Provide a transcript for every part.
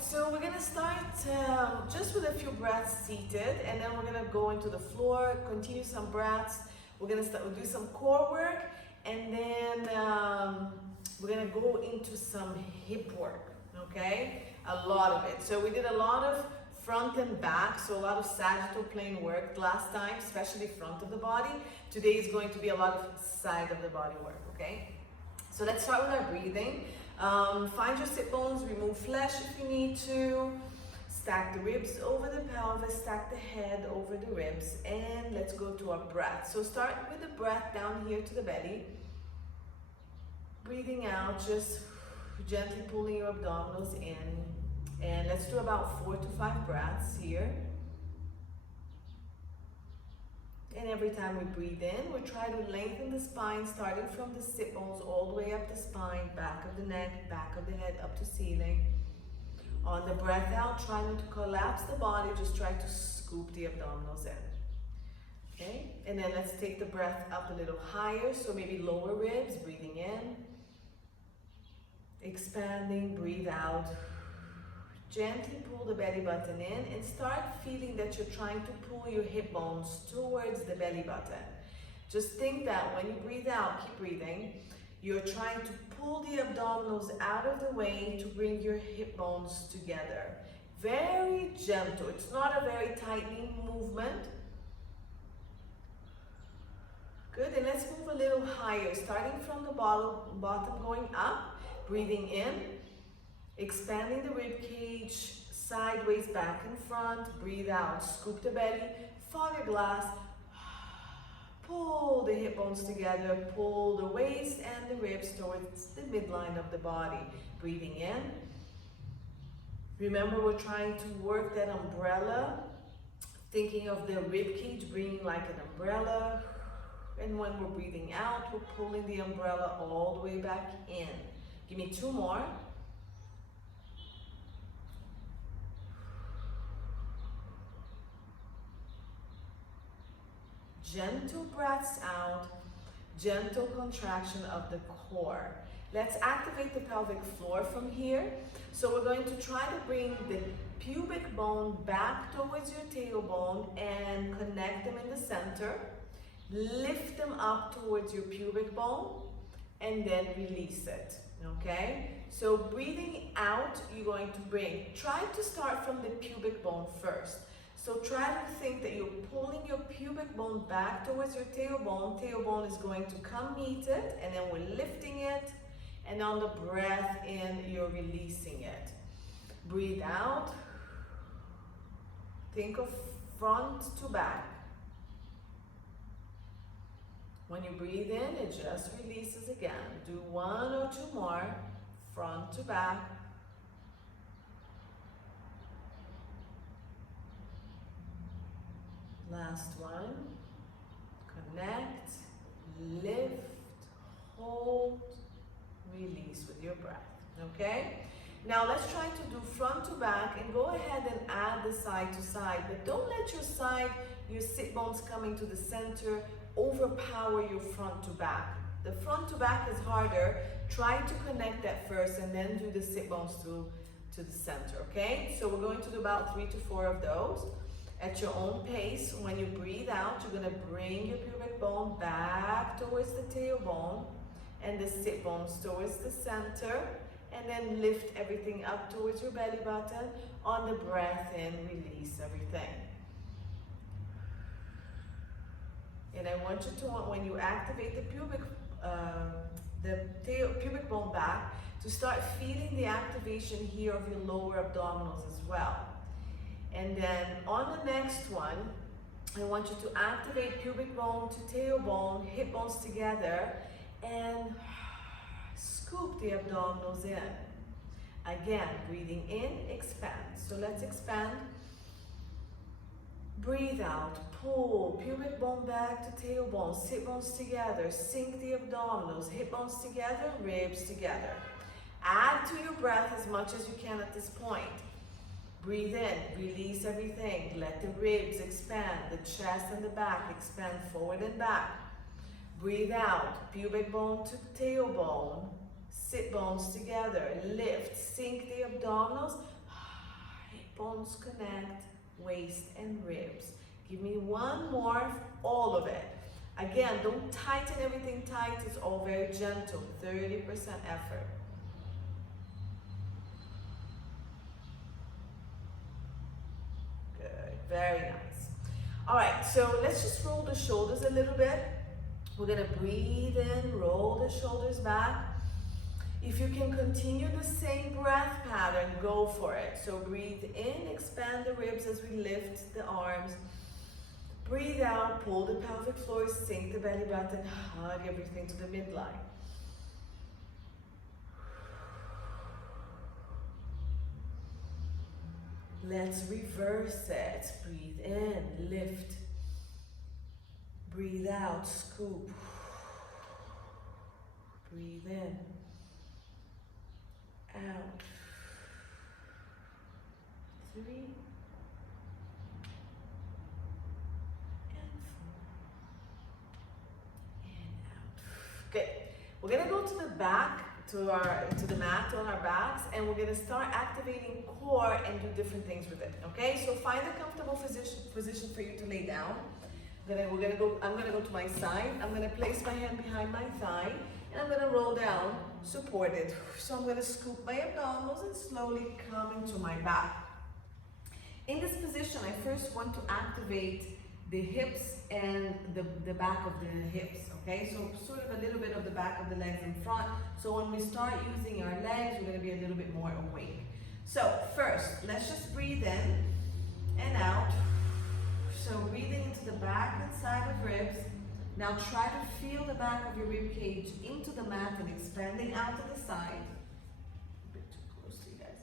so we're gonna start just with a few breaths seated, and then we're gonna go into the floor, continue some breaths. We're gonna do some core work, and then we're gonna go into some hip work, okay? A lot of it. So we did a lot of front and back, so a lot of sagittal plane work last time, especially front of the body. Today is going to be a lot of side of the body work, okay? So let's start with our breathing. Find your sit bones, remove flesh if you need to. Stack the ribs over the pelvis, stack the head over the ribs, and let's go to our breath. So start with the breath down here to the belly. Breathing out, just gently pulling your abdominals in. And let's do about 4 to 5 breaths here. And every time we breathe in, we try to lengthen the spine, starting from the sit bones all the way up the spine, back of the neck, back of the head, up to ceiling. On the breath out, try not to collapse the body, just try to scoop the abdominals in. Okay, and then let's take the breath up a little higher, so maybe lower ribs, breathing in. Expanding, breathe out. Gently pull the belly button in and start feeling that you're trying to pull your hip bones towards the belly button. Just think that when you breathe out, keep breathing, you're trying to pull the abdominals out of the way to bring your hip bones together. Very gentle. It's not a very tightening movement. Good, and let's move a little higher, starting from the bottom going up, breathing in. Expanding the rib cage, sideways, back and front, breathe out, scoop the belly, fogger glass, pull the hip bones together, pull the waist and the ribs towards the midline of the body, breathing in. Remember, we're trying to work that umbrella, thinking of the rib cage being like an umbrella, and when we're breathing out, we're pulling the umbrella all the way back in. Give me 2 more. Gentle breaths out, gentle contraction of the core. Let's activate the pelvic floor from here. So we're going to try to bring the pubic bone back towards your tailbone and connect them in the center. Lift them up towards your pubic bone and then release it, okay? So breathing out, you're going to try to start from the pubic bone first. So try to think that you're pulling your pubic bone back towards your tailbone. Tailbone is going to come meet it, and then we're lifting it. And on the breath in, you're releasing it. Breathe out. Think of front to back. When you breathe in, it just releases again. Do 1 or 2 more, front to back. Last one. Connect, lift, hold, release with your breath, okay? Now let's try to do front to back and go ahead and add the side to side, but don't let your sit bones coming to the center overpower your front to back. The front to back is harder. Try to connect that first and then do the sit bones to the center, okay? So we're going to do about 3 to 4 of those. At your own pace, when you breathe out, you're going to bring your pubic bone back towards the tailbone and the sit bones towards the center, and then lift everything up towards your belly button. On the breath in, release everything. And I want you to, when you activate the pubic bone back, to start feeling the activation here of your lower abdominals as well. And then on the next one, I want you to activate pubic bone to tailbone, hip bones together, and scoop the abdominals in. Again, breathing in, expand. So let's expand. Breathe out, pull, pubic bone back to tailbone, sit bones together, sink the abdominals, hip bones together, ribs together. Add to your breath as much as you can at this point. Breathe in, release everything. Let the ribs expand, the chest and the back expand forward and back. Breathe out, pubic bone to tailbone, sit bones together, lift, sink the abdominals, bones connect, waist and ribs. Give me one more, all of it. Again, don't tighten everything tight, it's all very gentle, 30% effort. Good, very nice. All right, so let's just roll the shoulders a little bit. We're gonna breathe in, roll the shoulders back. If you can continue the same breath pattern, go for it. So breathe in, expand the ribs as we lift the arms. Breathe out, pull the pelvic floor, sink the belly button, hug everything to the midline. Let's reverse it. Breathe in, lift. Breathe out, scoop. Breathe in, out. 3 and 4 and out. Good. We're gonna go to the back, to the mat on our backs, and we're gonna start activating core and do different things with it. Okay? So find a comfortable position for you to lay down. Then I'm gonna go to my side. I'm gonna place my hand behind my thigh, and I'm gonna roll down, supported. So I'm gonna scoop my abdominals and slowly come into my back. In this position, I first want to activate the hips and the back of the hips, okay? So sort of a little bit of the back of the legs in front. So when we start using our legs, we're gonna be a little bit more awake. So first, let's just breathe in and out. So breathing into the back and side of ribs. Now try to feel the back of your rib cage into the mat and expanding out to the side. A bit too close to you guys.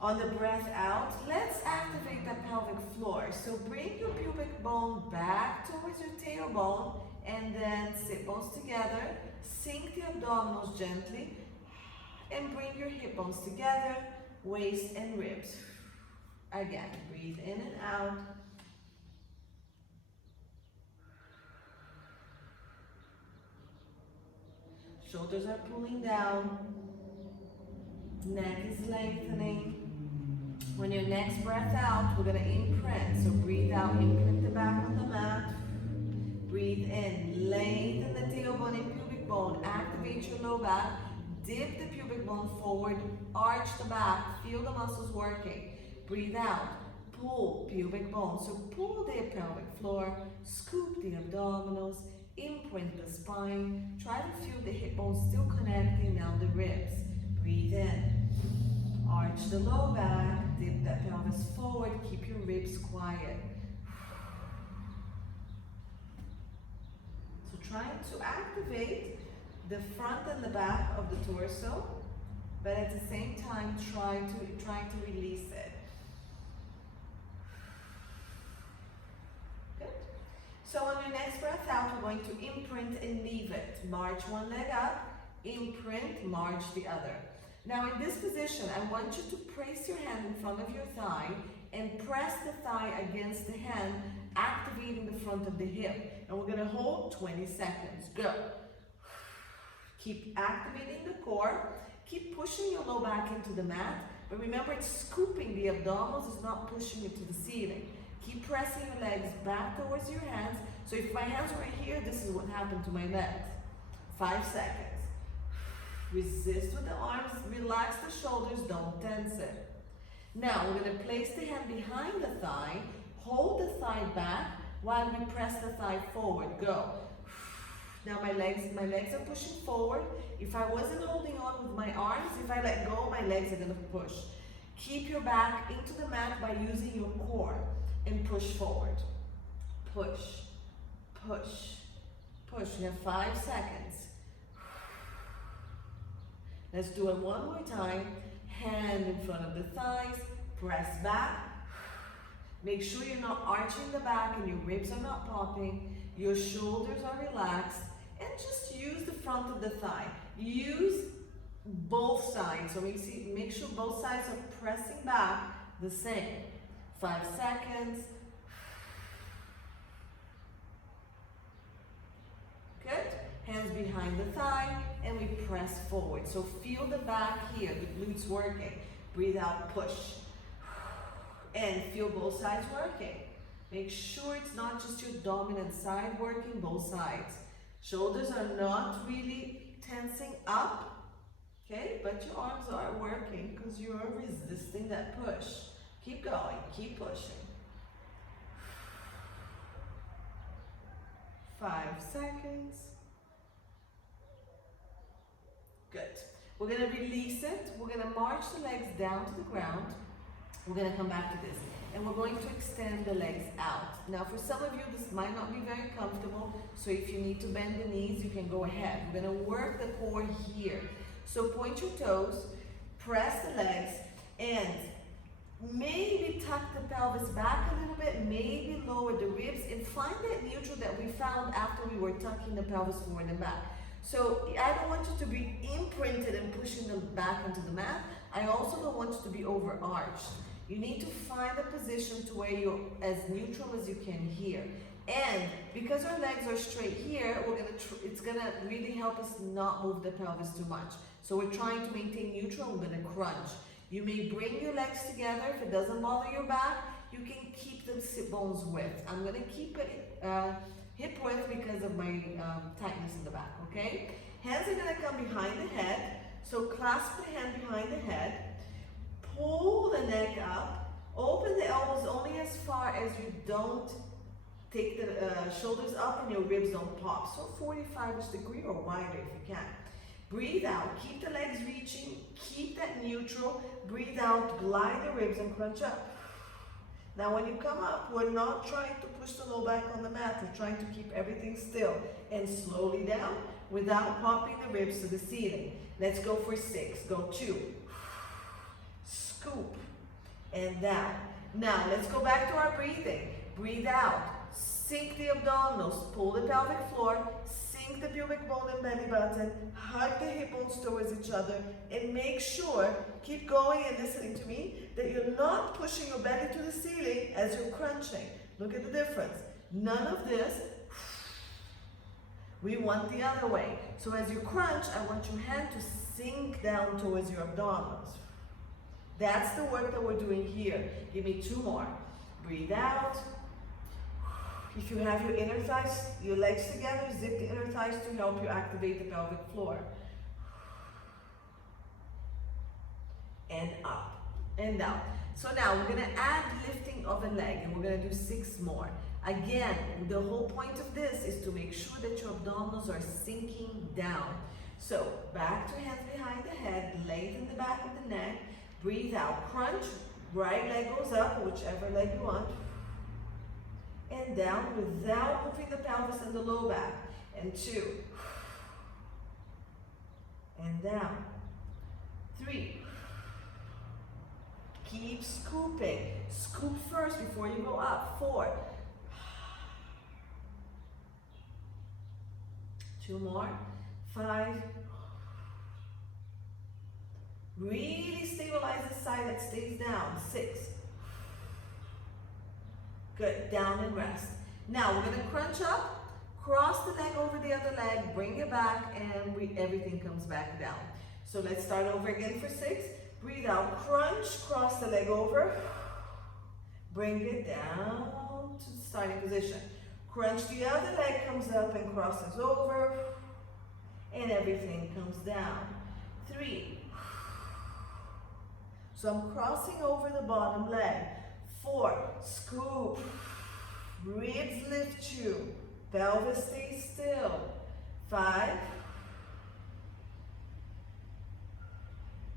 On the breath out, let's activate the pelvic floor. So bring your pubic bone back towards your tailbone and then sit bones together. Sink the abdominals gently and bring your hip bones together, waist and ribs. Again, breathe in and out. Shoulders are pulling down. Neck is lengthening. On your next breath out, we're going to imprint. So breathe out, imprint the back on the mat. Breathe in, lengthen the tailbone and pubic bone. Activate your low back. Dip the pubic bone forward. Arch the back. Feel the muscles working. Breathe out, pull pubic bone. So pull the pelvic floor, scoop the abdominals, imprint the spine. Try to feel the hip bones still connecting down the ribs. Breathe in, arch the low back, dip that pelvis forward, keep your ribs quiet. So try to activate the front and the back of the torso, but at the same time try to release it. So on your next breath out, we're going to imprint and leave it. March one leg up, imprint, march the other. Now in this position, I want you to place your hand in front of your thigh and press the thigh against the hand, activating the front of the hip. And we're gonna hold 20 seconds, go. Keep activating the core, keep pushing your low back into the mat, but remember it's scooping the abdominals, it's not pushing it to the ceiling. Keep pressing your legs back towards your hands. So if my hands were here, this is what happened to my legs. 5 seconds. Resist with the arms, relax the shoulders, don't tense it. Now we're going to place the hand behind the thigh, hold the thigh back while we press the thigh forward. Go. Now my legs are pushing forward. If I wasn't holding on with my arms, if I let go, my legs are going to push. Keep your back into the mat by using your core. And push forward. Push, push, push. You have 5 seconds. Let's do it one more time. Hand in front of the thighs. Press back. Make sure you're not arching the back and your ribs are not popping. Your shoulders are relaxed. And just use the front of the thigh. Use both sides. So make sure both sides are pressing back the same. 5 seconds. Good. Hands behind the thigh and we press forward. So feel the back here, the glutes working. Breathe out, push. And feel both sides working. Make sure it's not just your dominant side working, both sides. Shoulders are not really tensing up, okay? But your arms are working because you are resisting that push. Keep going, keep pushing. 5 seconds. Good. We're gonna release it. We're gonna march the legs down to the ground. We're gonna come back to this. And we're going to extend the legs out. Now for some of you, this might not be very comfortable, so if you need to bend the knees, you can go ahead. We're gonna work the core here. So point your toes, press the legs, and maybe tuck the pelvis back a little bit, maybe lower the ribs, and find that neutral that we found after we were tucking the pelvis forward and back. So I don't want you to be imprinted and pushing them back into the mat. I also don't want you to be overarched. You need to find a position to where you're as neutral as you can here. And because our legs are straight here, it's gonna really help us not move the pelvis too much. So we're trying to maintain neutral. We're gonna crunch. You may bring your legs together. If it doesn't bother your back, you can keep the sit bones width. I'm gonna keep it hip width because of my tightness in the back, okay? Hands are gonna come behind the head. So clasp the hand behind the head. Pull the neck up. Open the elbows only as far as you don't take the shoulders up and your ribs don't pop. So 45-ish degree or wider if you can. Breathe out. Keep the legs reaching. Keep that neutral. Breathe out. Glide the ribs and crunch up. Now when you come up, we're not trying to push the low back on the mat. We're trying to keep everything still. And slowly down without popping the ribs to the ceiling. Let's go for 6. Go 2. Scoop. And down. Now let's go back to our breathing. Breathe out. Sink the abdominals. Pull the pelvic floor. Sink the pubic bone and belly button. Hug the hip bones towards each other. And make sure, keep going and listening to me, that you're not pushing your belly to the ceiling as you're crunching. Look at the difference. None of this. We want the other way. So as you crunch, I want your hand to sink down towards your abdominals. That's the work that we're doing here. Give me 2 more. Breathe out. If you have your inner thighs, your legs together, zip the inner thighs to help you activate the pelvic floor. And up and down. So now we're gonna add lifting of a leg and we're gonna do 6 more. Again, the whole point of this is to make sure that your abdominals are sinking down. So back to hands behind the head, lengthen the back of the neck, breathe out, crunch, right leg goes up, whichever leg you want, and down without moving the pelvis and the low back, and 2, and down, 3, keep scooping, scoop first before you go up, 4, 2 more, 5, really stabilize the side that stays down, 6, good, down and rest. Now we're gonna crunch up, cross the leg over the other leg, bring it back, and everything comes back down. So let's start over again for 6. Breathe out, crunch, cross the leg over, bring it down to the starting position. Crunch, the other leg comes up and crosses over, and everything comes down. 3. So I'm crossing over the bottom leg. 4, scoop, ribs lift you, pelvis stays still. 5,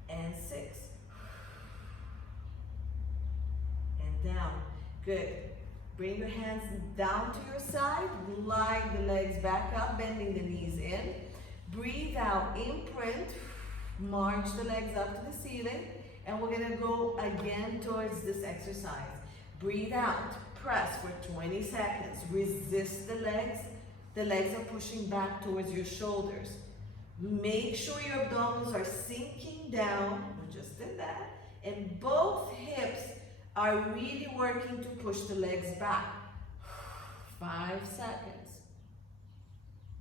and 6, and down. Good. Bring your hands down to your side, glide the legs back up, bending the knees in. Breathe out, imprint, march the legs up to the ceiling, and we're gonna go again towards this exercise. Breathe out, press for 20 seconds, resist the legs are pushing back towards your shoulders. Make sure your abdominals are sinking down, we just did that, and both hips are really working to push the legs back. 5 seconds.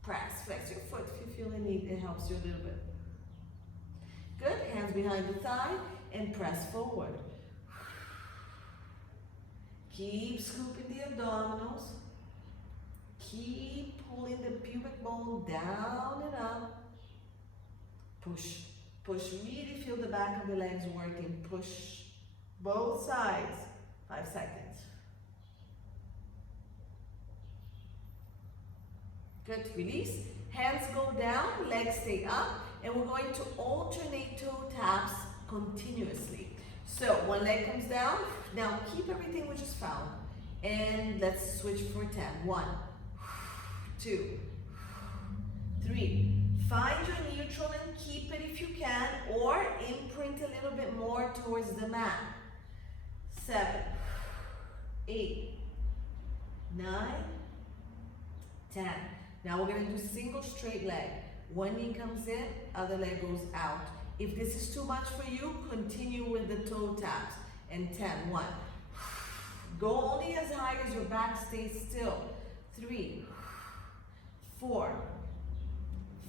Press, flex your foot if you feel the need, it helps you a little bit. Good, hands behind the thigh and press forward. Keep scooping the abdominals. Keep pulling the pubic bone down and up. Push, push. Really feel the back of the legs working. Push both sides. 5 seconds. Good. Release. Hands go down, legs stay up, and we're going to alternate toe taps continuously. So one leg comes down. Now keep everything we just found, and let's switch for 10. 1, 2, 3. Find your neutral and keep it if you can, or imprint a little bit more towards the mat. 7, 8, 9, 10. Now we're going to do single straight leg. One knee comes in, other leg goes out. If this is too much for you, continue with the toe taps. And 10, 1. Go only as high as your back stays still. 3, 4,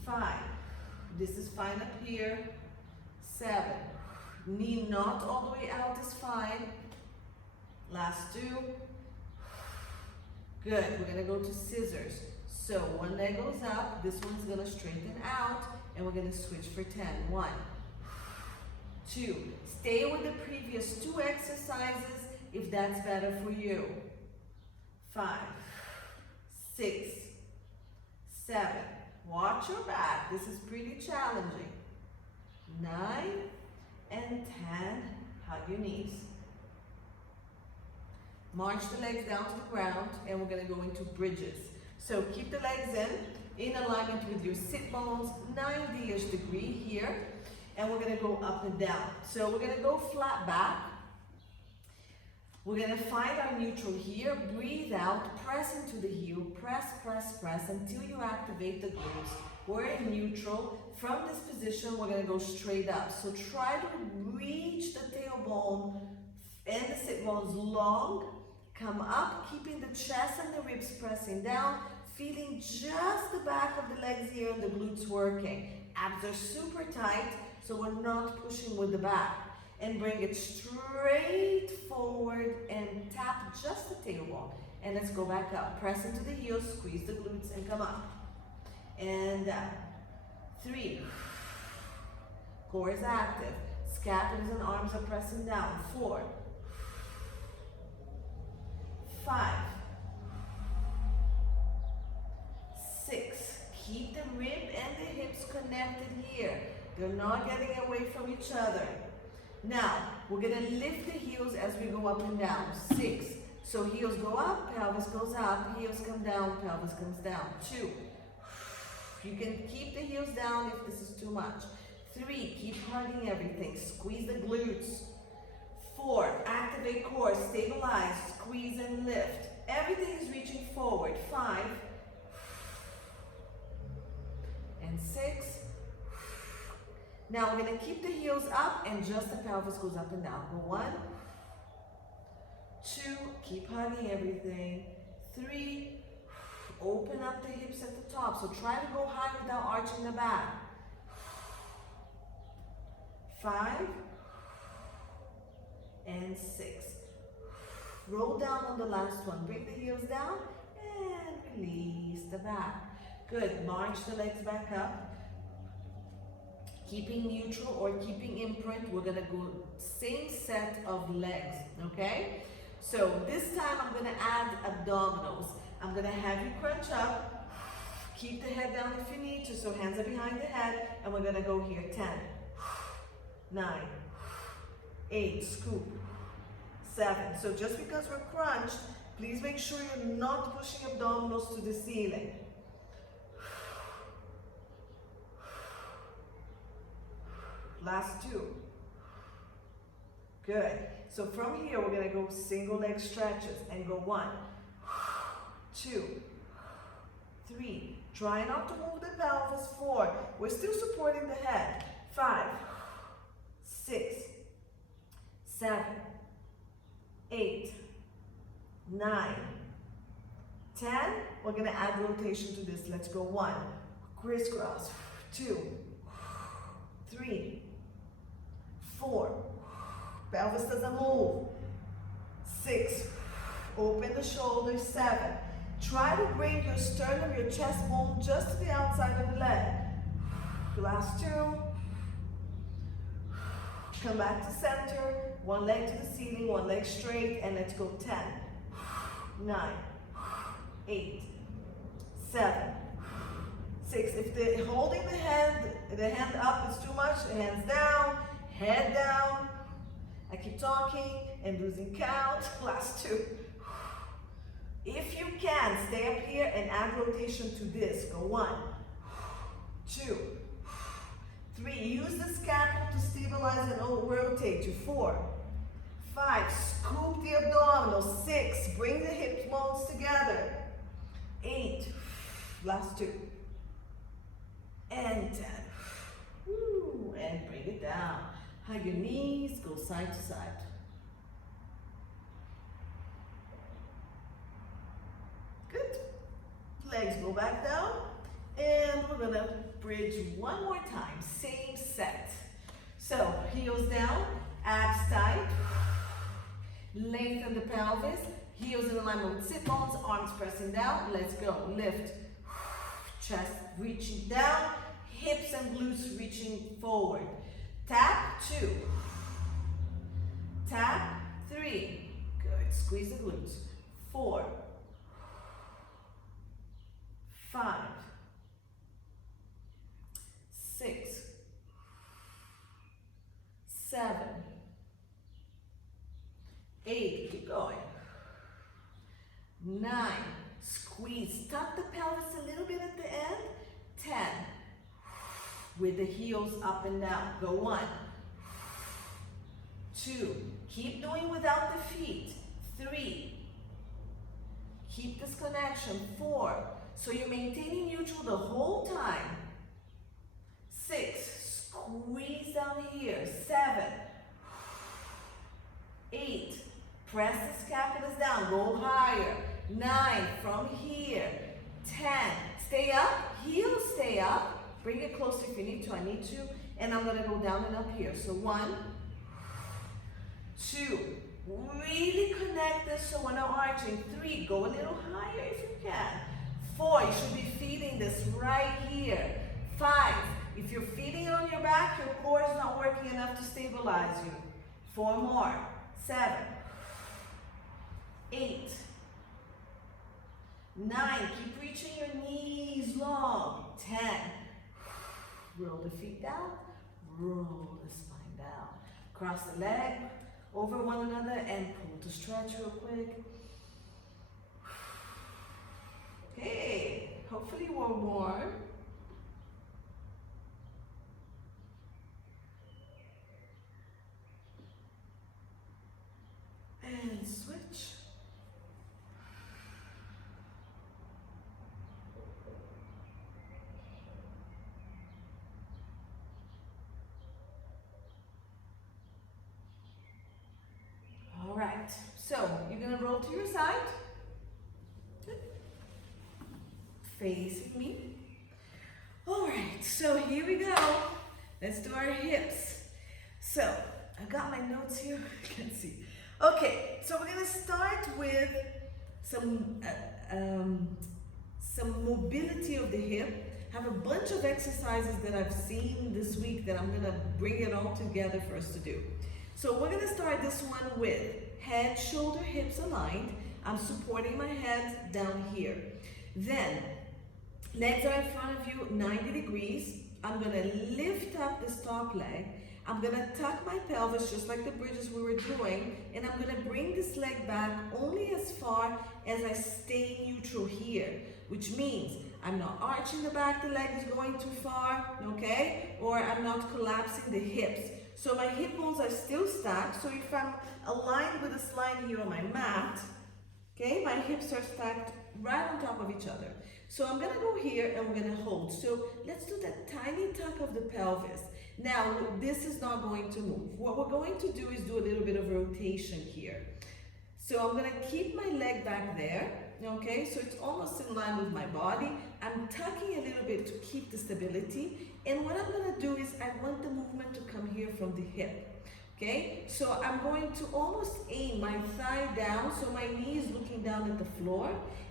5. This is fine up here. 7. Knee not all the way out is fine. Last 2. Good. We're going to go to scissors. So one leg goes up, this one's going to straighten out, and we're going to switch for 10. 1, 2. Stay with the previous 2 exercises if that's better for you. 5, 6, 7. Watch your back. This is pretty challenging. 9 and 10. Hug your knees. March the legs down to the ground, and we're going to go into bridges. So keep the legs in alignment with your sit bones, 90-ish degree here, and we're going to go up and down. So we're going to go flat back. We're going to find our neutral here, breathe out, press into the heel, press, press, press until you activate the glutes. We're in neutral. From this position, we're going to go straight up. So try to reach the tailbone and the sit bones long. Come up, keeping the chest and the ribs pressing down, feeling just the back of the legs here and the glutes working. Abs are super tight, so we're not pushing with the back. And bring it straight forward and tap just the tailbone. And let's go back up. Press into the heels, squeeze the glutes, and come up. And down. 3. Core is active. Scapulars and arms are pressing down. 4. 5. 6. Keep the rib and the hips connected here. They're not getting away from each other. Now, we're going to lift the heels as we go up and down. 6. So heels go up, pelvis goes up, heels come down, pelvis comes down. 2. You can keep the heels down if this is too much. 3. Keep hugging everything. Squeeze the glutes. 4. Activate core, stabilize, squeeze and lift. Everything is reaching forward. 5. And 6. Now we're going to keep the heels up and just the pelvis goes up and down. Go 1, 2, keep hugging everything. 3, open up the hips at the top. So try to go high without arching the back. 5 and 6. Roll down on the last one. Bring the heels down and release the back. Good. March the legs back up. Keeping neutral or keeping imprint, we're going to go same set of legs, okay? So this time I'm going to add abdominals. I'm going to have you crunch up. Keep the head down if you need to, so hands are behind the head, and we're going to go here. 10, 9, 8, scoop, 7. So just because we're crunched, please make sure you're not pushing abdominals to the ceiling. Last 2. Good. So from here, we're going to go single leg stretches and go 1, 2, 3. Try not to move the pelvis. 4. We're still supporting the head. 5, 6, 7, 8, 9, 10. We're going to add rotation to this. Let's go 1, crisscross, 2, 3, 4. Pelvis doesn't move. 6, Open the shoulders, 7. Try to bring your sternum, your chest bone, just to the outside of the leg. Last 2. Come back to center. One leg to the ceiling, one leg straight, and let's go 10, 9, 8, 7, 6. If holding the hand up is too much, the hands down, head down. I keep talking and losing count. Last 2. If you can, stay up here and add rotation to this. Go 1, 2, 3. Use the scapula to stabilize and rotate to 4, 5. Scoop the abdominal. 6. Bring the hip bones together. 8. Last 2. And 10. Woo. And bring it down. Hug your knees. Go side to side. Good. Legs go back down. And we're going to bridge one more time. Same set. So, heels down, abs tight. Lengthen the pelvis. Heels in alignment with sit bones, arms pressing down. Let's go. Lift. Chest reaching down. Hips and glutes reaching forward. Tap 2. Tap 3. Good. Squeeze the glutes. 4. 5. 6. 7. 8. Keep going. 9. Squeeze. Tuck the pelvis a little bit at the end. 10. With the heels up and down. Go 1. 2. Keep doing without the feet. 3. Keep this connection. 4. So you're maintaining neutral the whole time. 6. Squeeze down here. 7. 8. Press the scapulas down. Go higher. 9. From here. 10. Stay up. Heels stay up. Bring it closer if you need to. I need to. And I'm going to go down and up here. So 1, 2. Really connect this so we're not arching. 3. Go a little higher if you can. 4. You should be feeling this right here. 5. If you're feeling it on your back, your core is not working enough to stabilize you. 4 more. 7. 8. 9. Keep reaching your knees long. 10. Roll the feet down. Roll the spine down. Cross the leg over one another and pull to stretch real quick. Okay. Hopefully one more. And switch. All right, so you're gonna roll to your side. Good. Facing me. All right, so here we go. Let's do our hips. So I got my notes here, you can see. Okay, so we're gonna start with some mobility of the hip. Have a bunch of exercises that I've seen this week that I'm gonna bring it all together for us to do. So we're gonna start this one with head, shoulder, hips aligned. I'm supporting my head down here. Then, legs are in front of you, 90 degrees. I'm gonna lift up this top leg. I'm gonna tuck my pelvis just like the bridges we were doing, and I'm gonna bring this leg back only as far as I stay neutral here, which means I'm not arching the back, the leg is going too far, okay? Or I'm not collapsing the hips. So my hip bones are still stacked, so if I'm aligned with this line here on my mat, okay, my hips are stacked right on top of each other. So I'm gonna go here and we're gonna hold. So let's do that tiny tuck of the pelvis. Now, this is not going to move. What we're going to do is do a little bit of rotation here. So I'm gonna keep my leg back there, okay? So it's almost in line with my body. I'm tucking a little bit to keep the stability. And what I'm gonna do is I want the movement to come here from the hip. Okay, so I'm going to almost aim my thigh down, so my knee is looking down at the floor,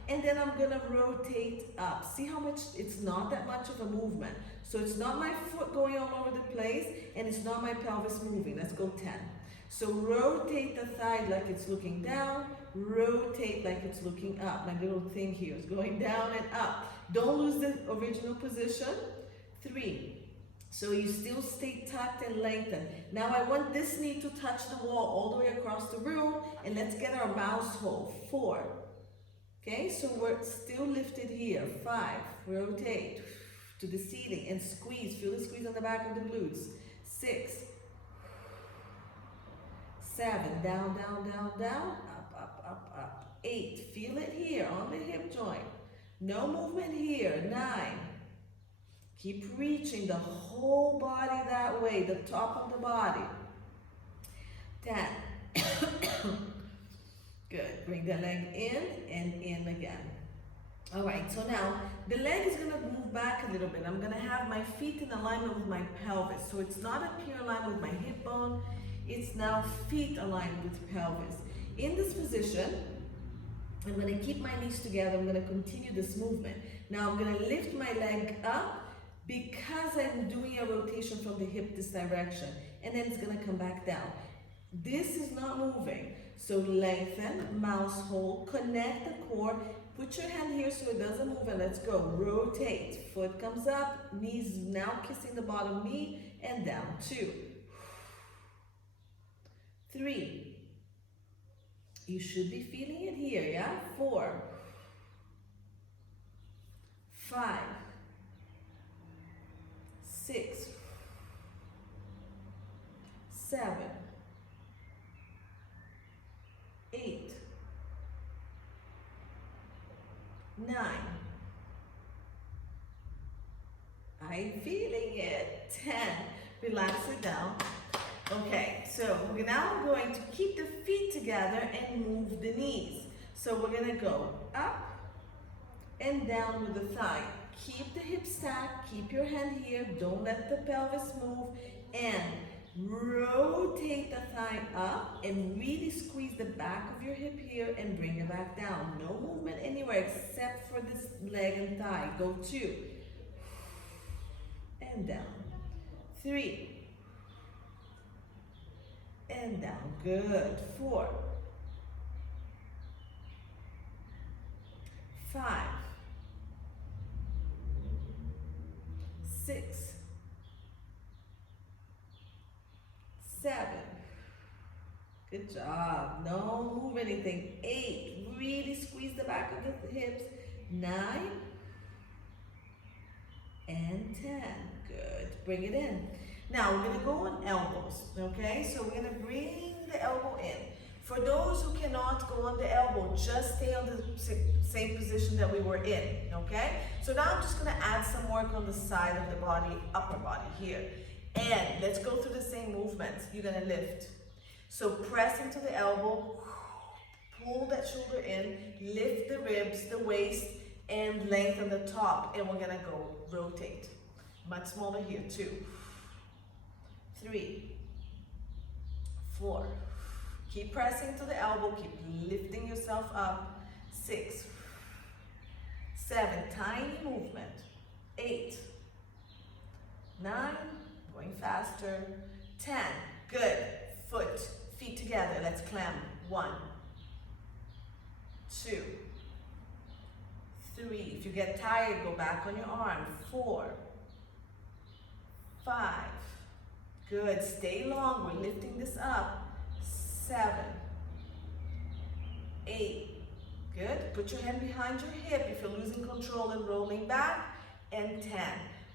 and then I'm gonna rotate up. See how much, it's not that much of a movement. So it's not my foot going all over the place, and it's not my pelvis moving. Let's go 10. So rotate the thigh like it's looking down, rotate like it's looking up. My little thing here is going down and up. Don't lose the original position. 3. So you still stay tucked and lengthened. Now I want this knee to touch the wall all the way across the room, and let's get our mouse hold. 4. Okay, so we're still lifted here. 5, rotate to the ceiling and squeeze. Feel the squeeze on the back of the glutes. 6, 7, down, down, down, down, up. 8, feel it here on the hip joint. No movement here. 9, keep reaching the whole body that way, the top of the body. 10. Good. Bring the leg in and in again. All right, so now the leg is gonna move back a little bit. I'm gonna have my feet in alignment with my pelvis. So it's not a pure alignment with my hip bone. It's now feet aligned with pelvis. In this position, I'm gonna keep my knees together. I'm gonna continue this movement. Now I'm gonna lift my leg up because I'm doing a rotation from the hip this direction, and then it's gonna come back down. This is not moving. So lengthen, mouse hold, connect the core, put your hand here so it doesn't move, and let's go. Rotate, foot comes up, knees now kissing the bottom knee, and down. 2, 3, you should be feeling it here, yeah? 4, 5, 6, 7, 8, 9. I'm feeling it. 10. Relax it down. Okay, so we're now going to keep the feet together and move the knees. So we're going to go up and down with the thigh. Keep the hip stacked, keep your hand here, don't let the pelvis move, and rotate the thigh up and really squeeze the back of your hip here and bring it back down. No movement anywhere except for this leg and thigh. Go 2 and down. 3 and down. Good. 4, 5, 6, 7. Good job. No move anything. 8. Really squeeze the back of the hips. 9 and 10. Good. Bring it in. Now we're going to go on elbows. Okay, so we're going to bring the elbow in. For those who cannot go on the elbow, just stay on the same position that we were in. Okay, so now I'm just going to add some work on the side of the body, upper body here. And let's go through the same movements. You're gonna lift. So press into the elbow, pull that shoulder in, lift the ribs, the waist, and lengthen the top. And we're gonna go rotate. Much smaller here. 2, 3, 4. Keep pressing to the elbow, keep lifting yourself up. 6, 7, tiny movement. 8, 9, going faster. 10, good. Foot, feet together. Let's climb. 1, 2, 3. If you get tired, go back on your arm. 4, 5. Good. Stay long. We're lifting this up. 7, 8. Good. Put your hand behind your hip if you're losing control and rolling back. And 10.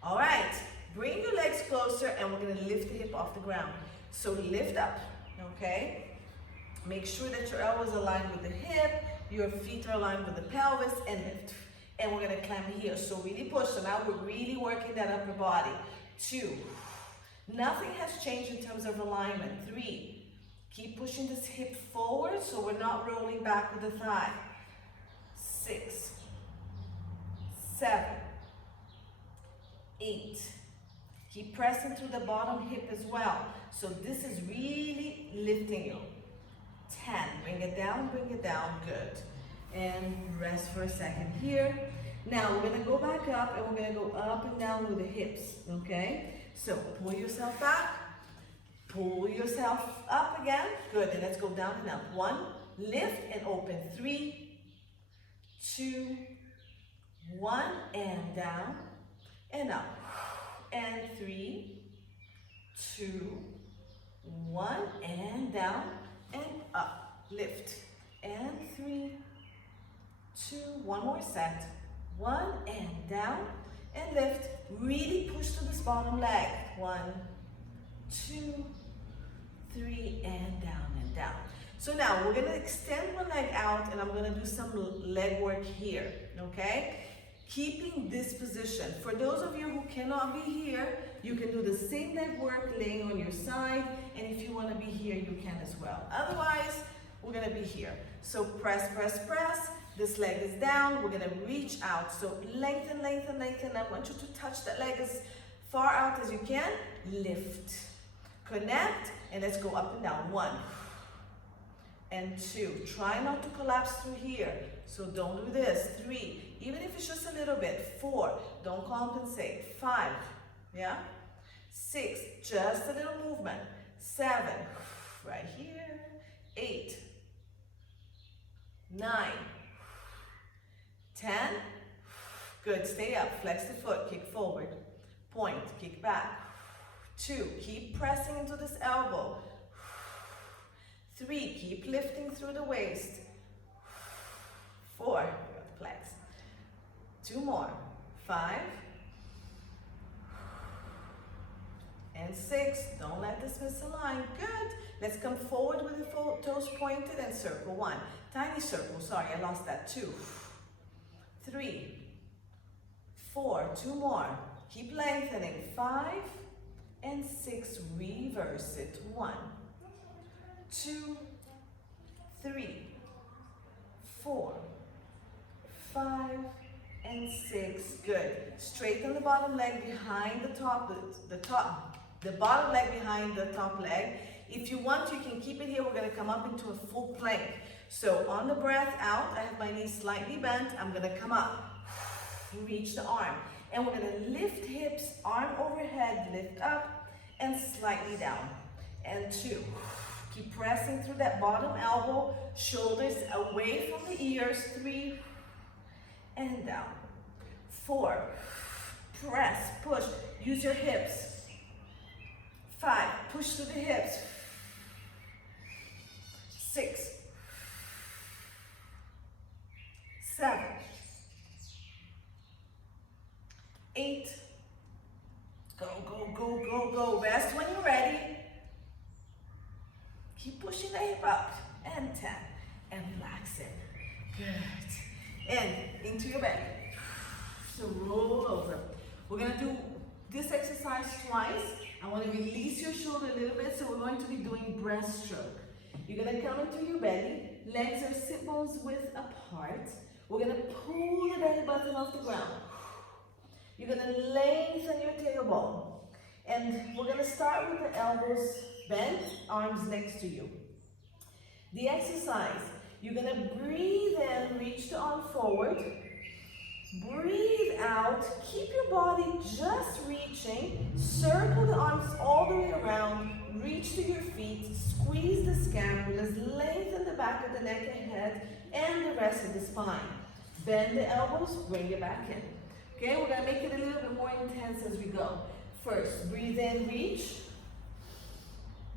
All right. Bring your legs closer and we're going to lift the hip off the ground. So lift up, okay? Make sure that your elbows are aligned with the hip, your feet are aligned with the pelvis, and lift. And we're going to climb here. So really push. So now we're really working that upper body. 2. Nothing has changed in terms of alignment. 3. Keep pushing this hip forward so we're not rolling back with the thigh. 6, 7, 8. Keep pressing through the bottom hip as well. So this is really lifting you. 10, bring it down, good. And rest for a second here. Now we're gonna go back up and we're gonna go up and down with the hips, okay? So pull yourself back, pull yourself up again, good, and let's go down and up. 1, lift and open, 3, 2, 1, and down, and up, and 3, 2, 1, and down, and up, lift, and 3, 2, one more set, 1, and down, and lift, really push to this bottom leg, 1, 2, 3, and down, and down. So now we're gonna extend one leg out and I'm gonna do some leg work here, okay? Keeping this position. For those of you who cannot be here, you can do the same leg work laying on your side, and if you wanna be here, you can as well. Otherwise, we're gonna be here. So press, press, press. This leg is down, we're gonna reach out. So lengthen, lengthen, lengthen. I want you to touch that leg as far out as you can. Lift, connect, and let's go up and down. 1 and 2. Try not to collapse through here. So don't do this. 3, even if it's just a little bit. 4, don't compensate. 5, yeah? 6, just a little movement. 7, right here. 8, 9, 10, good, stay up, flex the foot, kick forward, point, kick back. 2, keep pressing into this elbow. 3, keep lifting through the waist. 4, flex. 2 more. 5. And 6, don't let this misalign. Good. Let's come forward with the toes pointed and circle. 1. Tiny circle, sorry, I lost that. 2. 3. 4, 2 more. Keep lengthening. 5 and 6, reverse it. 1, 2, 3, 4, 5, and 6. Good. Straighten the bottom leg behind the top, the bottom leg behind the top leg. If you want, you can keep it here. We're going to come up into a full plank. So on the breath out, I have my knees slightly bent. I'm going to come up, reach the arm, and we're going to lift hips, arm overhead, lift up, and slightly down. And 2. Keep pressing through that bottom elbow, shoulders away from the ears. 3, and down. 4, press, push, use your hips. 5, push through the hips. 6, 7, 8, go, go, go, go, go. Rest when you're ready. Keep pushing the hip up. And 10, and relax it. Good. And into your belly. So roll over. We're gonna do this exercise twice. I want to release your shoulder a little bit, so we're going to be doing breaststroke. You're going to come into your belly, legs are sit bones width apart. We're going to pull the belly button off the ground. You're going to lengthen your tailbone. And we're going to start with the elbows bent, arms next to you. The exercise, you're going to breathe in, reach the arm forward. Breathe out, keep your body just reaching, circle the arms all the way around, reach to your feet, squeeze the scapulas, lengthen the back of the neck and head, and the rest of the spine. Bend the elbows, bring it back in. Okay, we're going to make it a little bit more intense as we go. First, breathe in, reach.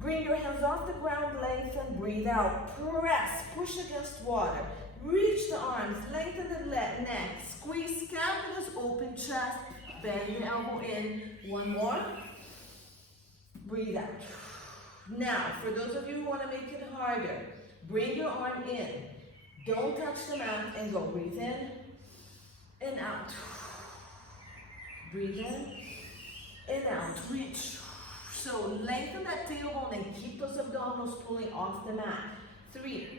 Bring your hands off the ground, lengthen, breathe out, press, push against water. Reach the arms, lengthen the neck, squeeze scapulas, open chest, bend the elbow in. One more. Breathe out. Now, for those of you who want to make it harder, bring your arm in. Don't touch the mat and go. Breathe in and out. Breathe in and out. Reach. So lengthen that tailbone and keep those abdominals pulling off the mat. 3.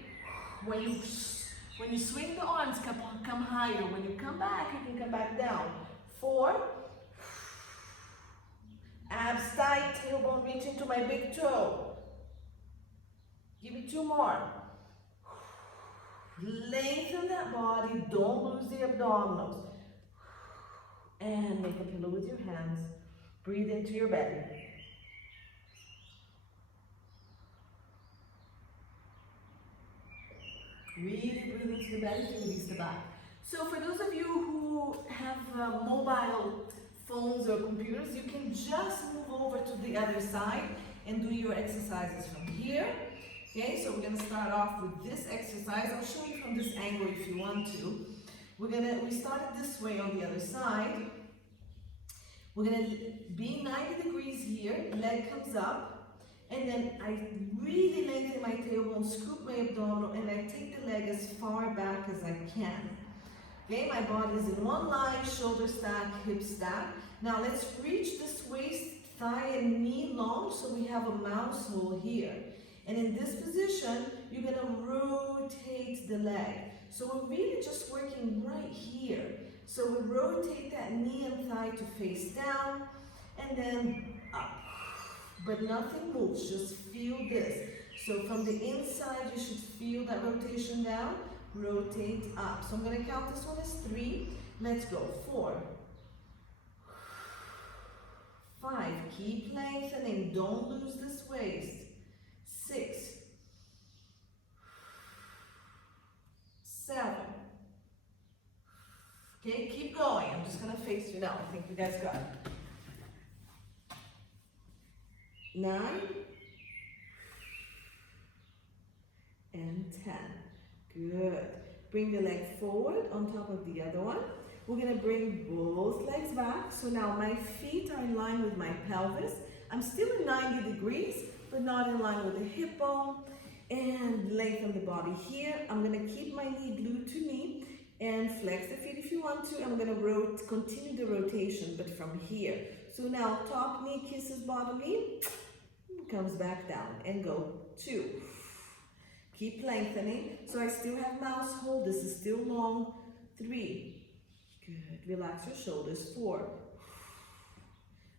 When you swing the arms, come higher. When you come back, you can come back down. 4. Abs tight, tailbone reach into my big toe. Give me 2 more. Lengthen that body, don't lose the abdominals. And make a pillow with your hands. Breathe into your belly. Really breathe into the belly to release the back. So for those of you who have mobile phones or computers, you can just move over to the other side and do your exercises from here. Okay, so we're going to start off with this exercise. I'll show you from this angle if you want to. We started this way on the other side. We're going to be 90 degrees here, leg comes up, and then I really lengthen my tailbone, scoop my abdominal, and I take the leg as far back as I can. Okay, my body is in one line, shoulder stack, hip stack. Now let's reach this waist, thigh, and knee long so we have a mouse hole here. And in this position, you're going to rotate the leg. So we're really just working right here. So we rotate that knee and thigh to face down and then up. But nothing moves, just feel this. So from the inside, you should feel that rotation down, rotate up. So I'm going to count this one as 3. Let's go. 4, 5, keep lengthening, don't lose this waist. 6, 7. Okay, keep going. I'm just gonna face you now. I think you guys got it. 9 and 10. Good. Bring the leg forward on top of the other one. We're gonna bring both legs back. So now my feet are in line with my pelvis. I'm still in 90 degrees, but not in line with the hip bone. And lengthen the body here. I'm gonna keep my knee glued to knee and flex the feet if you want to. I'm gonna continue the rotation, but from here. So now top knee kisses bottom knee, comes back down and go. 2. Keep lengthening. So I still have mouse hold. This is still long. 3. Good. Relax your shoulders. 4.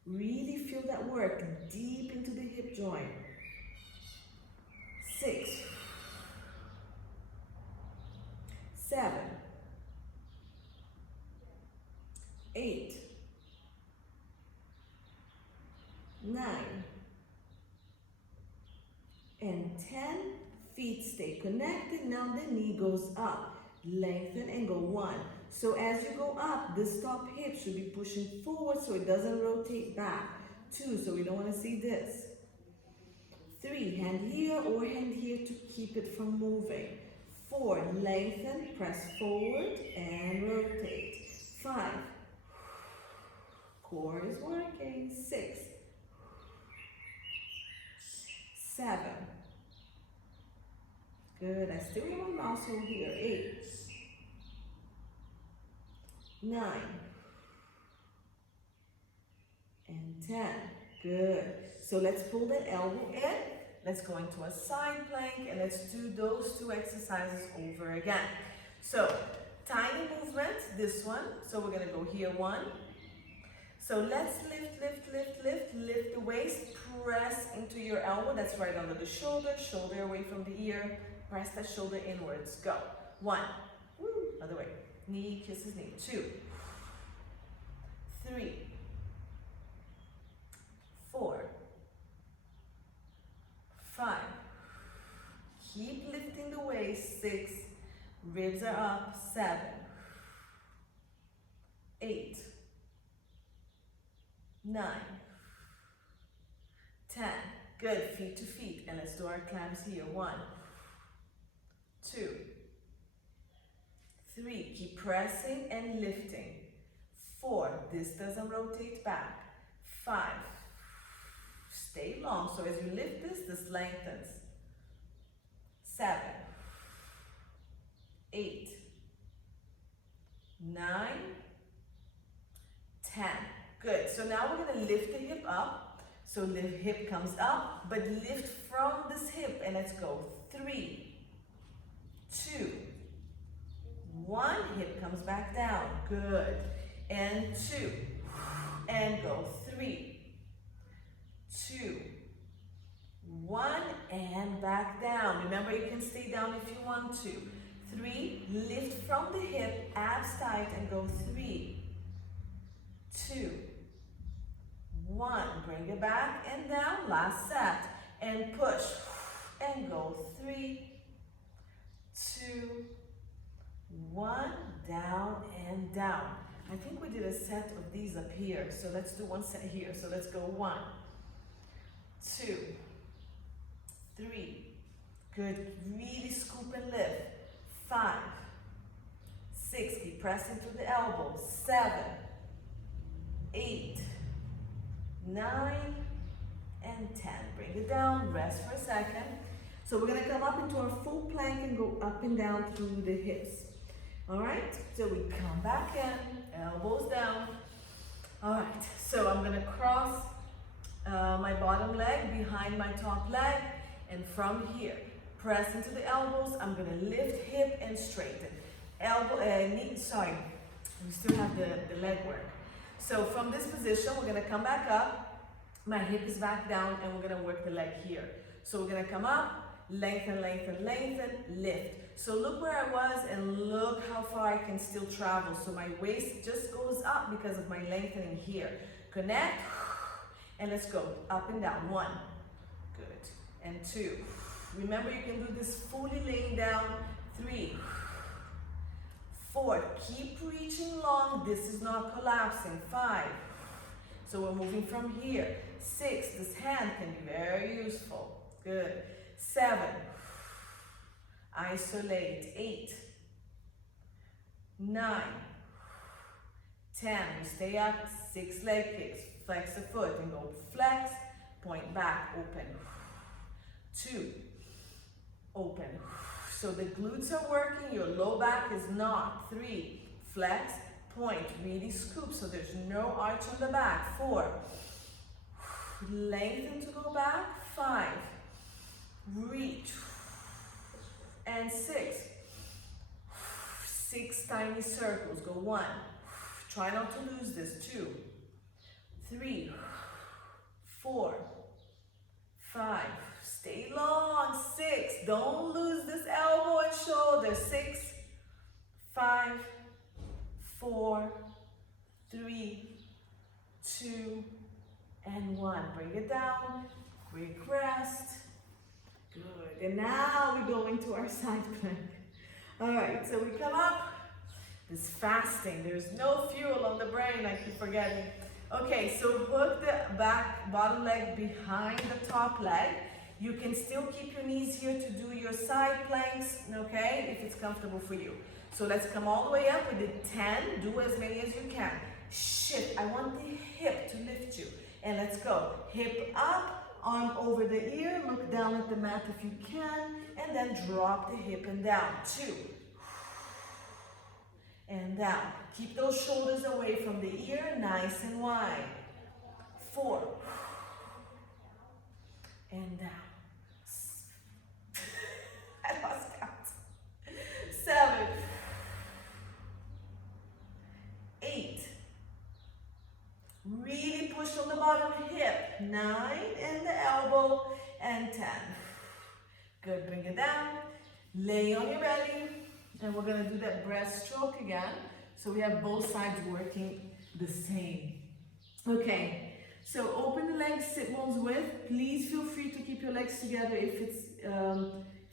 Really feel that work deep into the hip joint. 6. 7. 8. 9. And 10. Feet stay connected. Now the knee goes up. Lengthen and go. 1. So as you go up, this top hip should be pushing forward so it doesn't rotate back. 2, so we don't want to see this. 3, hand here or hand here to keep it from moving. 4, lengthen, press forward and rotate. 5, core is working. 6, 7, good, I still have my mouse over here. 8, 9, and 10, good. So let's pull that elbow in. Let's go into a side plank and let's do those 2 exercises over again. So tiny movement, this one. So we're gonna go here, 1. So let's lift the waist, press into your elbow. That's right under the shoulder, shoulder away from the ear. Press that shoulder inwards, go. 1, woo, other way. Knee kisses knee. 2, 3, 4, 5. Keep lifting the waist. 6, ribs are up. 7, 8, 9, 10. Good, feet to feet. And let's do our claps here. 1, 2, 3, keep pressing and lifting. 4, this doesn't rotate back. 5, stay long. So as you lift this lengthens. 7, 8, 9, 10. Good. So now we're going to lift the hip up. So lift, hip comes up, but lift from this hip and let's go. 3, 2, 1, hip comes back down. Good. And 2, and go. 3, 2, 1, and back down. Remember, you can stay down if you want to. 3, lift from the hip, abs tight, and go 3, 2, 1. Bring it back and down. Last set. And push and go 3, 2, 1. Down and down. I think we did a set of these up here, so let's do one set here. So let's go 1, 2, 3. Good. Really scoop and lift. 5, 6. Keep pressing through the elbows. 7, 8, 9, and 10. Bring it down. Rest for a second. So we're going to come up into our full plank and go up and down through the hips. All right, so we come back in, elbows down. All right, so I'm gonna cross my bottom leg behind my top leg, and from here, press into the elbows. I'm gonna lift hip and straighten. Knee, sorry, we still have the leg work. So from this position, we're gonna come back up. My hip is back down, and we're gonna work the leg here. So we're gonna come up, lengthen, lengthen, lengthen, lift. So look where I was and look how far I can still travel. So my waist just goes up because of my lengthening here. Connect, and let's go up and down. 1, good, and 2. Remember, you can do this fully laying down. 3, 4, keep reaching long. This is not collapsing. 5, so we're moving from here. 6, this hand can be very useful. Good. 7, isolate. 8, 9, 10, we stay up. 6 leg kicks, flex the foot and go flex, point back, open. 2, open. So the glutes are working, your low back is not. 3, flex, point, really scoop so there's no arch on the back. 4, lengthen to go back. 5, reach, and 6, 6 tiny circles. Go 1, try not to lose this. 2, 3, 4, 5, stay long. 6, don't lose this elbow and shoulder. 6, 5, 4, 3, 2, and 1. Bring it down, quick rest. Good, and now we go into our side plank. All right, so we come up. This fasting, there's no fuel on the brain, I keep forgetting. Okay, so hook the bottom leg behind the top leg. You can still keep your knees here to do your side planks, okay, if it's comfortable for you. So let's come all the way up. We did 10, do as many as you can. Shift, I want the hip to lift you. And let's go, hip up, arm over the ear, look down at the mat if you can, and then drop the hip and down. 2, and down. Keep those shoulders away from the ear, nice and wide. 4, and down. I lost count. 7, 8. Really push on the bottom hip. 9, and the elbow, and 10. Good, bring it down. Lay on your belly, and we're gonna do that breaststroke again. So we have both sides working the same. Okay, so open the legs, sit bones width. Please feel free to keep your legs together if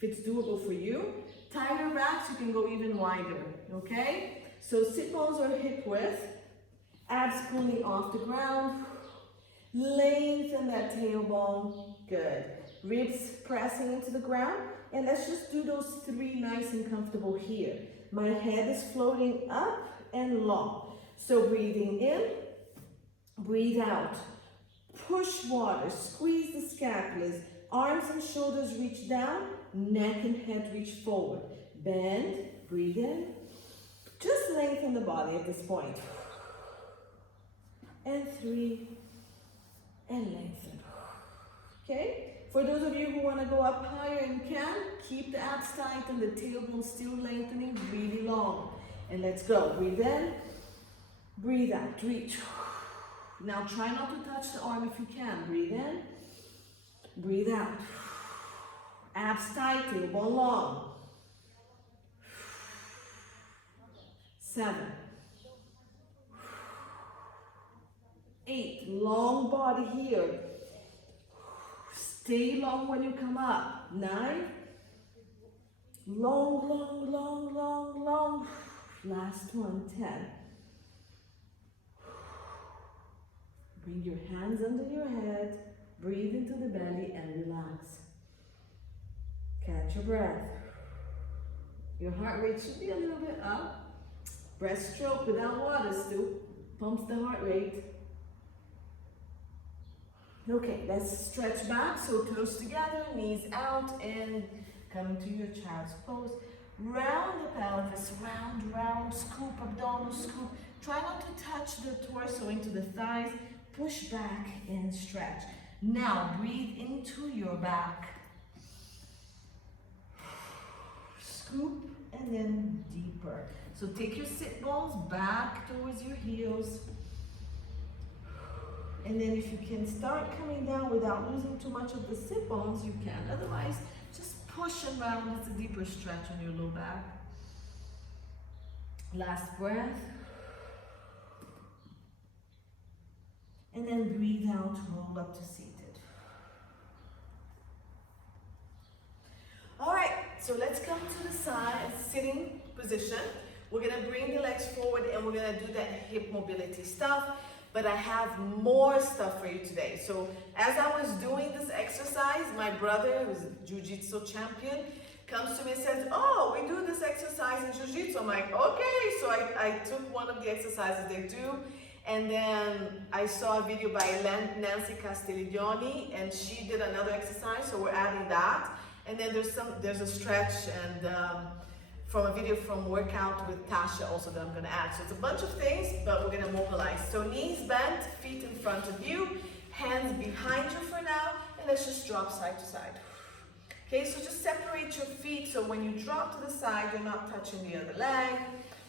it's doable for you. Tighter backs, you can go even wider, okay? So sit bones or hip width. Abs pulling off the ground. Lengthen that tailbone. Good. Ribs pressing into the ground. And let's just do those 3 nice and comfortable here. My head is floating up and long. So breathing in, breathe out. Push water, squeeze the scapulas. Arms and shoulders reach down, neck and head reach forward. Bend, breathe in. Just lengthen the body at this point. And 3, and lengthen. Okay? For those of you who want to go up higher and can, keep the abs tight and the tailbone still lengthening really long. And let's go. Breathe in, breathe out, reach. Now try not to touch the arm if you can. Breathe in, Breathe out. Abs tight, tailbone long. 7, 8, long body here. Stay long when you come up. 9, long, long, long, long, long. Last one, 10. Bring your hands under your head, breathe into the belly and relax. Catch your breath. Your heart rate should be a little bit up. Breaststroke without water still pumps the heart rate. Okay, let's stretch back, so toes together, knees out, and come to your child's pose. Round the pelvis, round, round, scoop, abdominal scoop. Try not to touch the torso into the thighs. Push back and stretch. Now breathe into your back. Scoop and then deeper. So take your sit bones back towards your heels. And then if you can start coming down without losing too much of the sit bones, you can. Otherwise, just push and round. It's a deeper stretch on your low back. Last breath. And then breathe out, roll up to seated. All right, so let's come to the side, sitting position. We're gonna bring the legs forward and we're gonna do that hip mobility stuff, but I have more stuff for you today. So as I was doing this exercise, my brother, who's a jiu-jitsu champion, comes to me and says, oh, we do this exercise in jiu-jitsu. I'm like, okay. So I took one of the exercises they do, and then I saw a video by Nancy Castiglioni, and she did another exercise, so we're adding that. And then there's a stretch and from a video from Workout with Tasha also that I'm gonna add. So it's a bunch of things, but we're gonna mobilize. So knees bent, feet in front of you, hands behind you for now, and let's just drop side to side. Okay, so just separate your feet so when you drop to the side, you're not touching the other leg.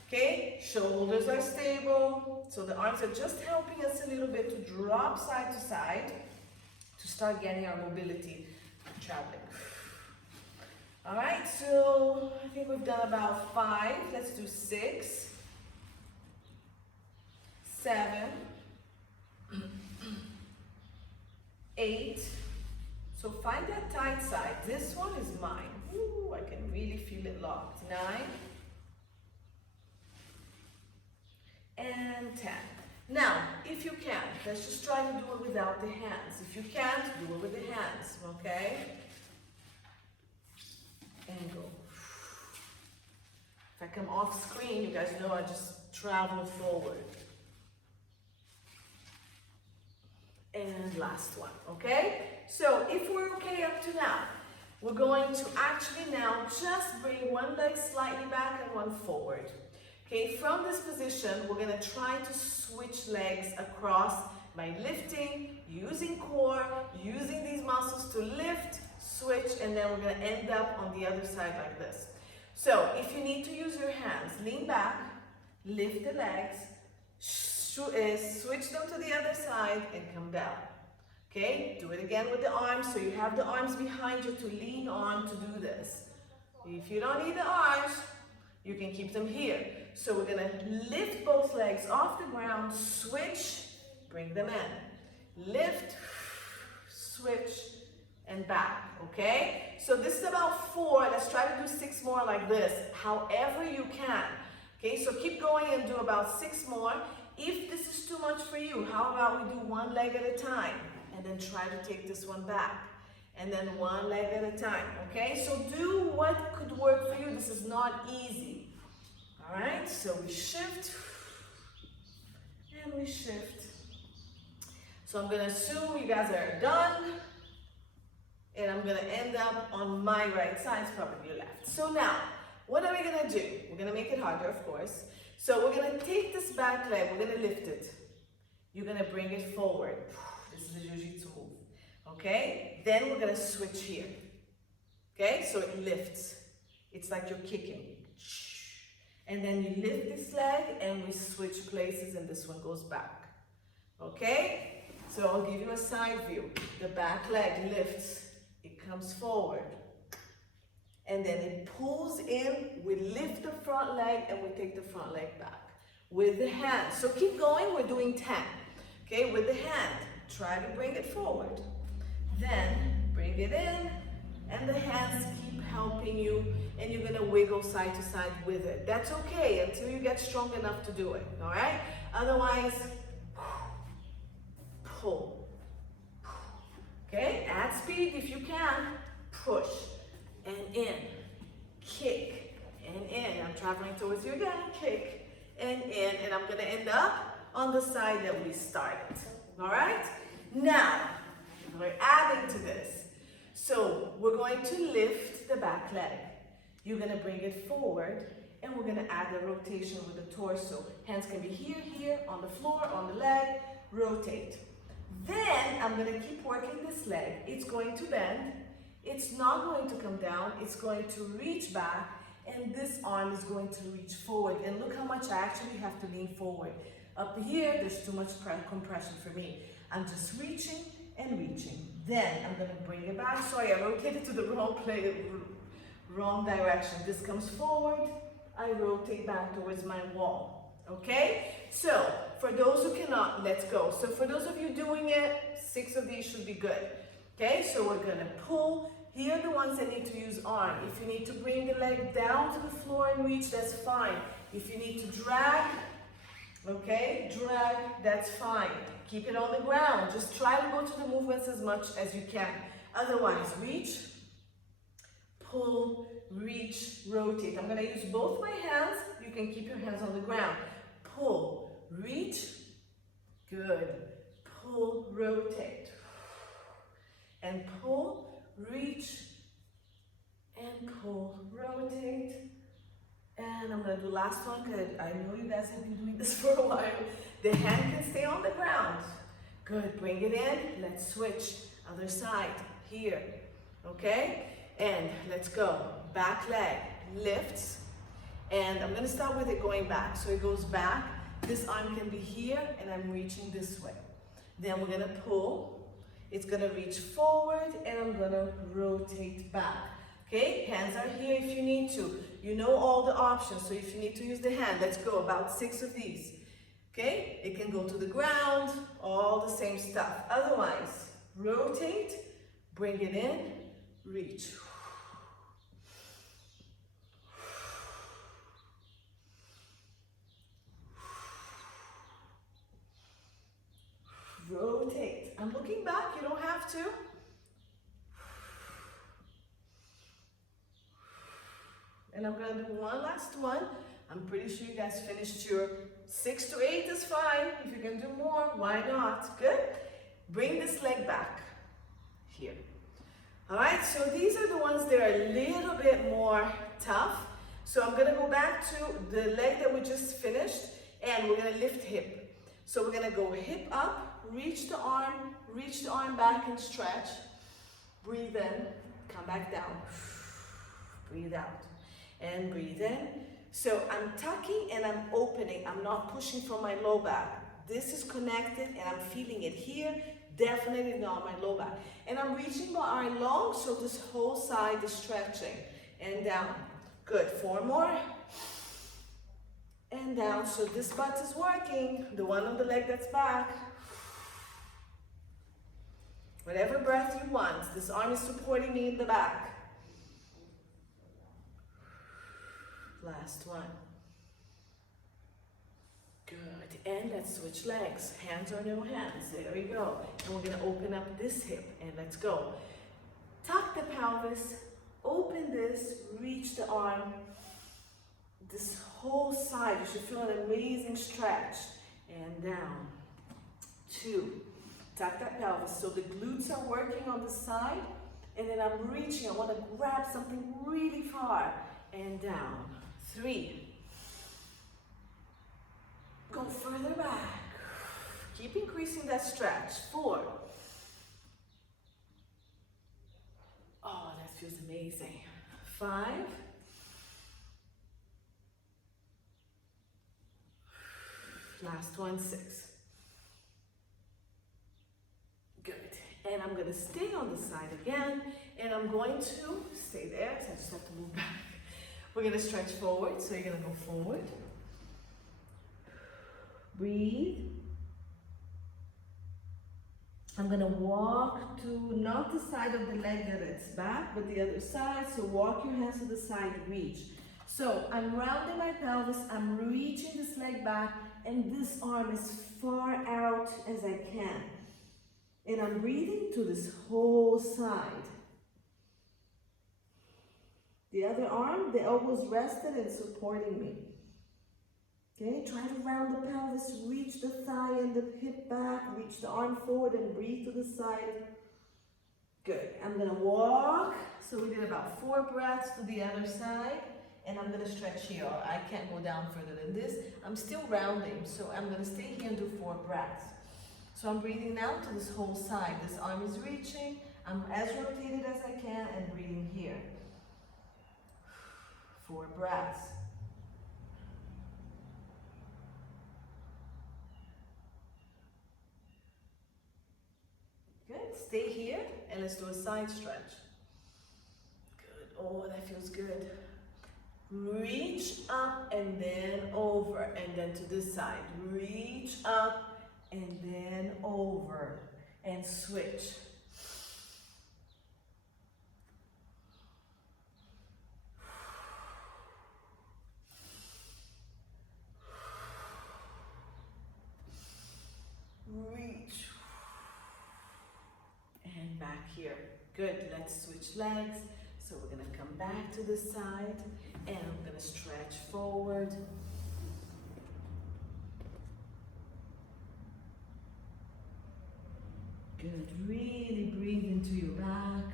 Okay, shoulders are stable. So the arms are just helping us a little bit to drop side to side to start getting our mobility traveling. All right, so I think we've done about 5. Let's do 6, 7, 8. So find that tight side. This one is mine. Ooh, I can really feel it locked. 9 and 10. Now, if you can, let's just try to do it without the hands. If you can't, do it with the hands, okay? And go. If I come off screen, you guys know I just travel forward. And last one, okay? So if we're okay up to now, we're going to actually now just bring one leg slightly back and one forward. Okay, from this position, we're gonna try to switch legs across by lifting, using core, using these muscles to lift, switch, and then we're gonna end up on the other side like this. So if you need to use your hands, lean back, lift the legs, switch them to the other side and come down. Okay, do it again with the arms, so you have the arms behind you to lean on to do this. If you don't need the arms, you can keep them here. So we're gonna lift both legs off the ground, switch, bring them in. Lift, switch, and back, okay? So this is about 4. Let's try to do 6 more like this, however you can. Okay, so keep going and do about 6 more. If this is too much for you, how about we do one leg at a time and then try to take this one back and then one leg at a time, okay? So do what could work for you. This is not easy, all right? So we shift and we shift. So I'm gonna assume you guys are done and I'm gonna end up on my right side, it's probably your left. So now, what are we gonna do? We're gonna make it harder, of course. So we're gonna take this back leg, we're gonna lift it. You're gonna bring it forward. This is the jiu-jitsu move, okay? Then we're gonna switch here, okay? So it lifts. It's like you're kicking. And then you lift this leg and we switch places and this one goes back, okay? So I'll give you a side view. The back leg lifts, it comes forward. And then it pulls in, we lift the front leg and we take the front leg back. With the hand, so keep going, we're doing 10. Okay, with the hand, try to bring it forward. Then bring it in, and the hands keep helping you, and you're gonna wiggle side to side with it. That's okay until you get strong enough to do it, all right? Otherwise, pull. Okay, add speed if you can. Push, and in, kick, and in. I'm traveling towards you again, kick, and in, and I'm gonna end up on the side that we started, all right? Now, we're adding to this. So we're going to lift the back leg. You're gonna bring it forward, and we're gonna add the rotation with the torso. Hands can be here, here, on the floor, on the leg, rotate. Then I'm gonna keep working this leg. It's going to bend. It's not going to come down. It's going to reach back, and this arm is going to reach forward. And look how much I actually have to lean forward. Up here, there's too much compression for me. I'm just reaching and reaching. Then I'm gonna bring it back. Sorry, I rotated to the wrong direction. This comes forward, I rotate back towards my wall, okay? So, for those who cannot, let's go. So for those of you doing it, 6 of these should be good. Okay, so we're gonna pull. Here are the ones that need to use arm. If you need to bring the leg down to the floor and reach, that's fine. If you need to drag, okay, drag, that's fine. Keep it on the ground. Just try to go to the movements as much as you can. Otherwise, reach, pull, reach, rotate. I'm gonna use both my hands. You can keep your hands on the ground. Pull, reach, good. Pull, rotate. And pull, reach, and pull, rotate. And I'm gonna do last one because I know you guys have been doing this for a while. The hand can stay on the ground. Good, bring it in. Let's switch. Other side, here, okay? And let's go. Back leg lifts. And I'm gonna start with it going back. So it goes back. This arm can be here, and I'm reaching this way. Then we're gonna pull. It's gonna reach forward, and I'm gonna rotate back. Okay, hands are here if you need to. You know all the options, so if you need to use the hand, let's go, about 6 of these. Okay, it can go to the ground, all the same stuff. Otherwise, rotate, bring it in, reach. Rotate. I'm looking back, you don't have to. And I'm gonna do one last one. I'm pretty sure you guys finished your 6 to 8 is fine. If you can do more, why not? Good. Bring this leg back here. All right, so these are the ones that are a little bit more tough. So I'm gonna go back to the leg that we just finished, and we're gonna lift hip. So we're gonna go hip up, reach the arm back and stretch. Breathe in, come back down. Breathe out. And breathe in. So I'm tucking and I'm opening. I'm not pushing from my low back. This is connected and I'm feeling it here. Definitely not my low back. And I'm reaching my arm long, so this whole side is stretching. And down. Good. 4 more. And down. So this butt is working. The one on the leg that's back. Whatever breath you want. This arm is supporting me in the back. Last one. Good. And let's switch legs. Hands or no hands. There we go. And we're going to open up this hip. And let's go. Tuck the pelvis. Open this. Reach the arm. This whole side. You should feel an amazing stretch. And down. 2. Tuck that pelvis. So the glutes are working on the side. And then I'm reaching. I want to grab something really far. And down. 3. Go further back. Keep increasing that stretch. 4. Oh, that feels amazing. 5. Last one, 6. and I'm gonna stay on the side again, and I'm going to stay there, so I just have to move back. We're gonna stretch forward, so you're gonna go forward. Breathe. I'm gonna walk to not the side of the leg that it's back, but the other side. So walk your hands to the side, reach. So I'm rounding my pelvis, I'm reaching this leg back, and this arm as far out as I can. And I'm breathing to this whole side. The other arm, the elbows rested and supporting me. Okay, try to round the pelvis, reach the thigh and the hip back, reach the arm forward and breathe to the side. Good. I'm gonna walk. So we did about 4 breaths to the other side, and I'm gonna stretch here. I can't go down further than this. I'm still rounding, so I'm gonna stay here and do 4 breaths. So I'm breathing now to this whole side. This arm is reaching. I'm as rotated as I can and breathing here. 4 breaths. Good. Stay here and let's do a side stretch. Good. Oh, that feels good. Reach up and then over, and then to this side. Reach up and then over, and switch. Reach. And back here. Good. Let's switch legs. So we're going to come back to this side, and I'm going to stretch forward. Good. Really breathe into your back.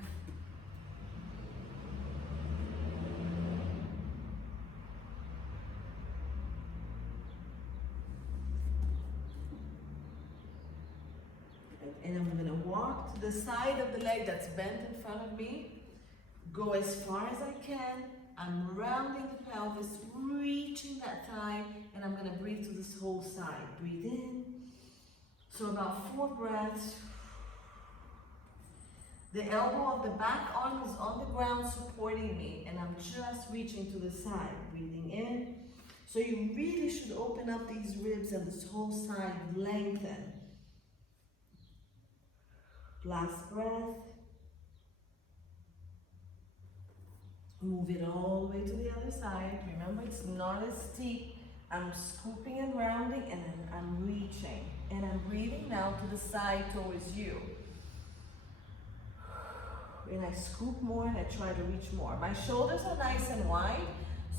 And I'm going to walk to the side of the leg that's bent in front of me. Go as far as I can. I'm rounding the pelvis, reaching that thigh, and I'm going to breathe to this whole side. Breathe in. So about 4 breaths. The elbow of the back arm is on the ground supporting me, and I'm just reaching to the side. Breathing in. So you really should open up these ribs and this whole side lengthen. Last breath. Move it all the way to the other side. Remember, it's not as steep. I'm scooping and rounding, and then I'm reaching. And I'm breathing now to the side towards you. And I scoop more and I try to reach more. My shoulders are nice and wide,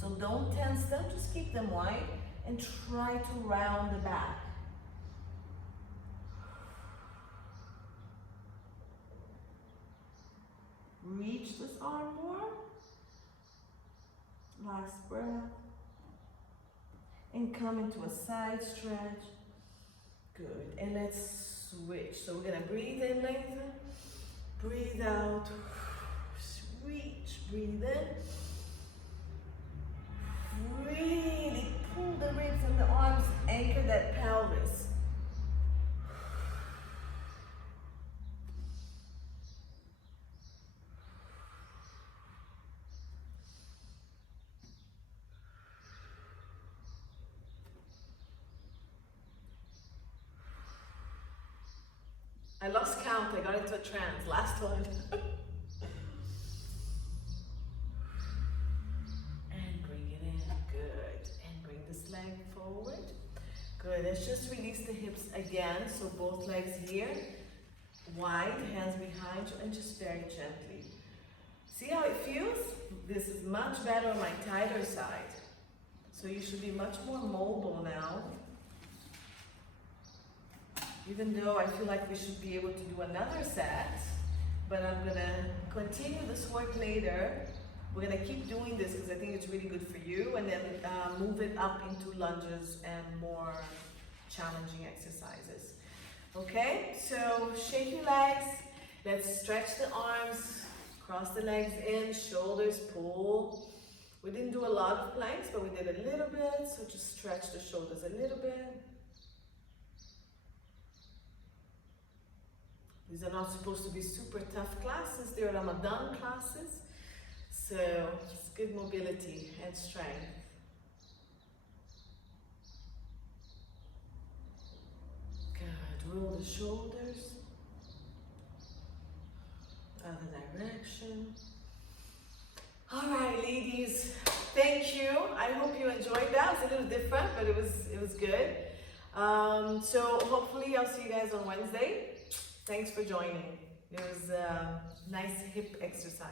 so don't tense them, just keep them wide and try to round the back. Reach this arm more. Last breath. And come into a side stretch. Good. And let's switch. So we're going to breathe in, lengthen. Breathe out. Reach. Breathe in. Really pull the ribs and the arms. Anchor that pelvis. I lost count, I got into a trance, last one. And bring it in, good. And bring this leg forward. Good, let's just release the hips again. So both legs here, wide, hands behind you, and just very gently. See how it feels? This is much better on my tighter side. So you should be much more mobile now. Even though I feel like we should be able to do another set, but I'm gonna continue this work later. We're gonna keep doing this because I think it's really good for you, and then move it up into lunges and more challenging exercises. Okay, so shake your legs. Let's stretch the arms, cross the legs in, shoulders pull. We didn't do a lot of planks, but we did a little bit, so just stretch the shoulders a little bit. These are not supposed to be super tough classes, they're Ramadan classes. So it's good mobility and strength. Good, roll the shoulders. Other direction. All right, ladies, thank you. I hope you enjoyed that. It was a little different, but it was good. So hopefully I'll see you guys on Wednesday. Thanks for joining. It was a nice hip exercise.